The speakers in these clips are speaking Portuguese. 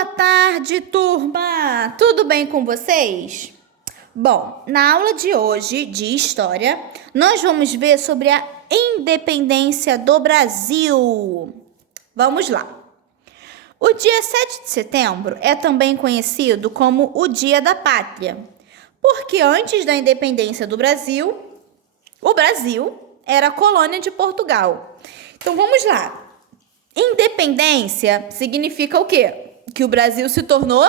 Boa tarde, turma! Tudo bem com vocês? Bom, na aula de hoje de História, nós vamos ver sobre a independência do Brasil. Vamos lá. O dia 7 de setembro é também conhecido como o Dia da Pátria, porque antes da independência do Brasil, o Brasil era colônia de Portugal. Então vamos lá. Independência significa o quê? Que o Brasil se tornou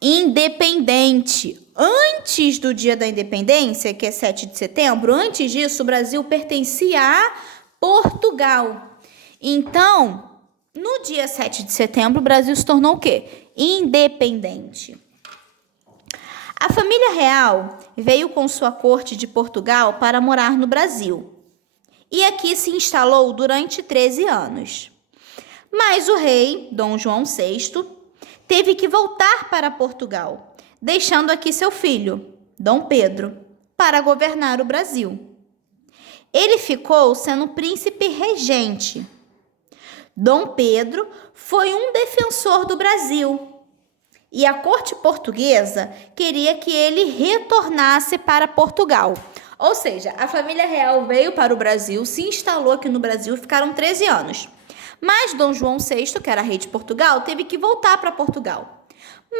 independente. Antes do dia da independência, que é 7 de setembro, antes disso, o Brasil pertencia a Portugal. Então, no dia 7 de setembro, o Brasil se tornou o quê? Independente. A família real veio com sua corte de Portugal para morar no Brasil. E aqui se instalou durante 13 anos. Mas o rei, Dom João VI, teve que voltar para Portugal, deixando aqui seu filho, Dom Pedro, para governar o Brasil. Ele ficou sendo príncipe regente. Dom Pedro foi um defensor do Brasil, e a corte portuguesa queria que ele retornasse para Portugal. Ou seja, a família real veio para o Brasil, se instalou aqui no Brasil, ficaram 13 anos. Mas Dom João VI, que era rei de Portugal, teve que voltar para Portugal.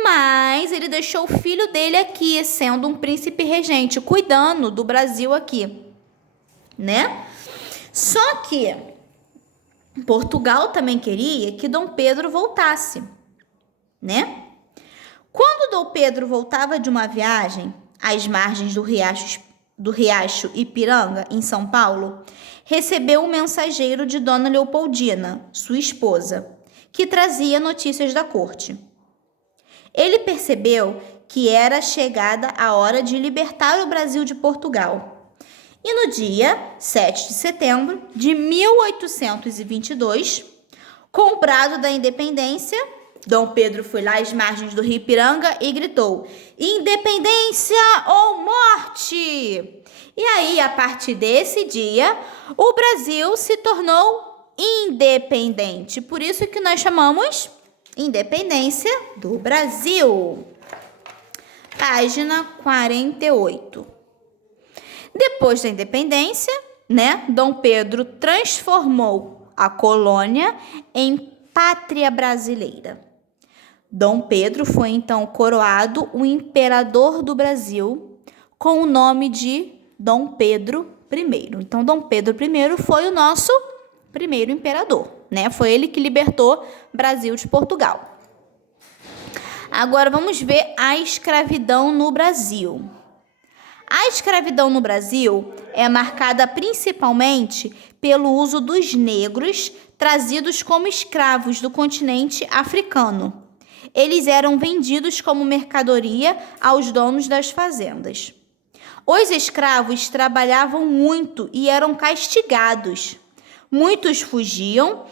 Mas ele deixou o filho dele aqui, sendo um príncipe regente, cuidando do Brasil aqui, né? Só que Portugal também queria que Dom Pedro voltasse, né? Quando Dom Pedro voltava de uma viagem às margens do Riacho Ipiranga, em São Paulo, recebeu um mensageiro de Dona Leopoldina, sua esposa, que trazia notícias da corte. Ele percebeu que era chegada a hora de libertar o Brasil de Portugal. E no dia 7 de setembro de 1822, com o brado da independência, Dom Pedro foi lá às margens do Rio Ipiranga e gritou: "Independência ou morte!" E aí, a partir desse dia, o Brasil se tornou independente. Por isso que nós chamamos Independência do Brasil. Página 48. Depois da independência, Dom Pedro transformou a colônia em pátria brasileira. Dom Pedro foi então coroado o imperador do Brasil com o nome de Dom Pedro I. Então, Dom Pedro I foi o nosso primeiro imperador, Foi ele que libertou o Brasil de Portugal. Agora, vamos ver a escravidão no Brasil. A escravidão no Brasil é marcada principalmente pelo uso dos negros trazidos como escravos do continente africano. Eles eram vendidos como mercadoria aos donos das fazendas. Os escravos trabalhavam muito e eram castigados. Muitos fugiam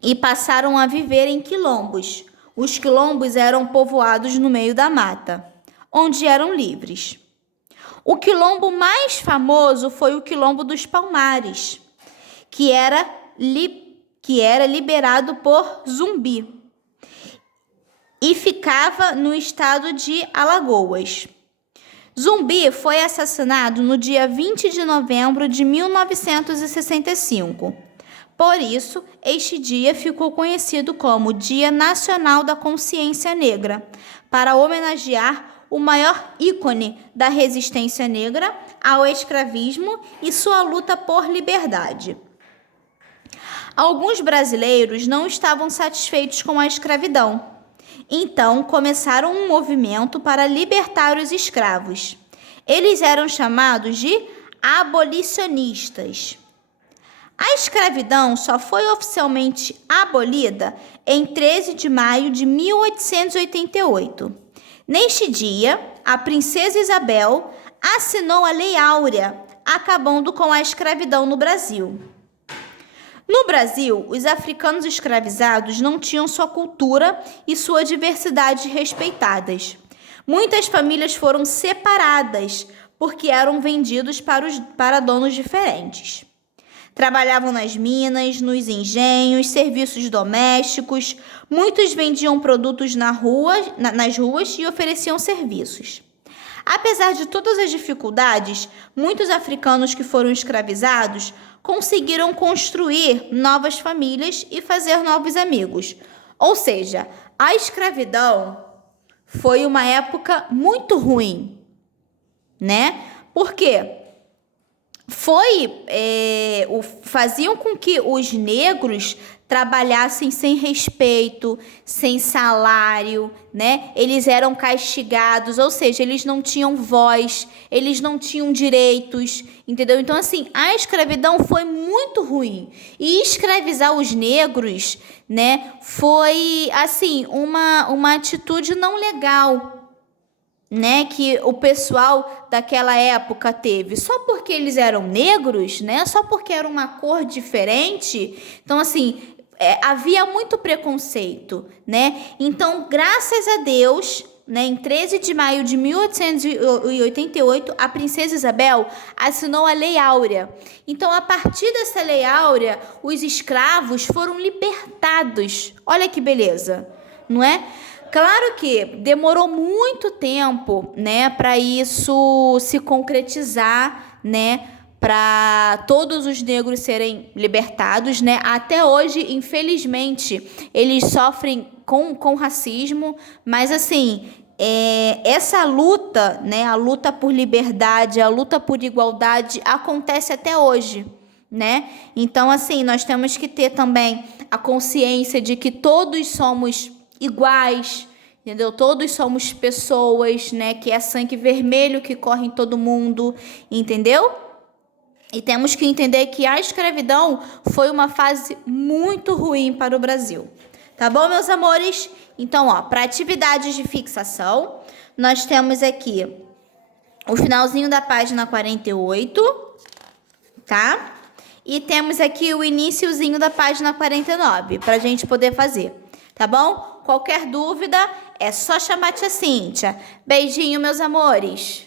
e passaram a viver em quilombos. Os quilombos eram povoados no meio da mata, onde eram livres. O quilombo mais famoso foi o Quilombo dos Palmares, que era liberado por Zumbi e ficava no estado de Alagoas. Zumbi foi assassinado no dia 20 de novembro de 1965. Por isso, este dia ficou conhecido como Dia Nacional da Consciência Negra, para homenagear o maior ícone da resistência negra ao escravismo e sua luta por liberdade. Alguns brasileiros não estavam satisfeitos com a escravidão. Então, começaram um movimento para libertar os escravos. Eles eram chamados de abolicionistas. A escravidão só foi oficialmente abolida em 13 de maio de 1888. Neste dia, a princesa Isabel assinou a Lei Áurea, acabando com a escravidão no Brasil. No Brasil, os africanos escravizados não tinham sua cultura e sua diversidade respeitadas. Muitas famílias foram separadas porque eram vendidos para donos diferentes. Trabalhavam nas minas, nos engenhos, serviços domésticos. Muitos vendiam produtos nas ruas e ofereciam serviços. Apesar de todas as dificuldades, muitos africanos que foram escravizados conseguiram construir novas famílias e fazer novos amigos. Ou seja, a escravidão foi uma época muito ruim, né? Por quê? Faziam com que os negros trabalhassem sem respeito, sem salário, né? Eles eram castigados, ou seja, eles não tinham voz, eles não tinham direitos, entendeu? Então, assim, a escravidão foi muito ruim. E escravizar os negros, né, foi, assim, uma atitude não legal, né, que o pessoal daquela época teve, só porque eles eram negros, né, só porque era uma cor diferente. Então, assim, havia muito preconceito, né? Então, graças a Deus, né, em 13 de maio de 1888, a princesa Isabel assinou a Lei Áurea. Então, a partir dessa Lei Áurea, os escravos foram libertados. Olha que beleza, não é? Claro que demorou muito tempo, né, para isso se concretizar, né, para todos os negros serem libertados, né? Até hoje, infelizmente, eles sofrem com racismo, mas assim, essa luta, né, a luta por liberdade, a luta por igualdade acontece até hoje, né? Então, assim, nós temos que ter também a consciência de que todos somos iguais, entendeu? Todos somos pessoas, né? Que é sangue vermelho que corre em todo mundo, entendeu? E temos que entender que a escravidão foi uma fase muito ruim para o Brasil. Tá bom, meus amores? Então, ó, para atividades de fixação, nós temos aqui o finalzinho da página 48, tá? E temos aqui o iniciozinho da página 49, para a gente poder fazer, tá bom? Qualquer dúvida, é só chamar a tia Cíntia. Beijinho, meus amores!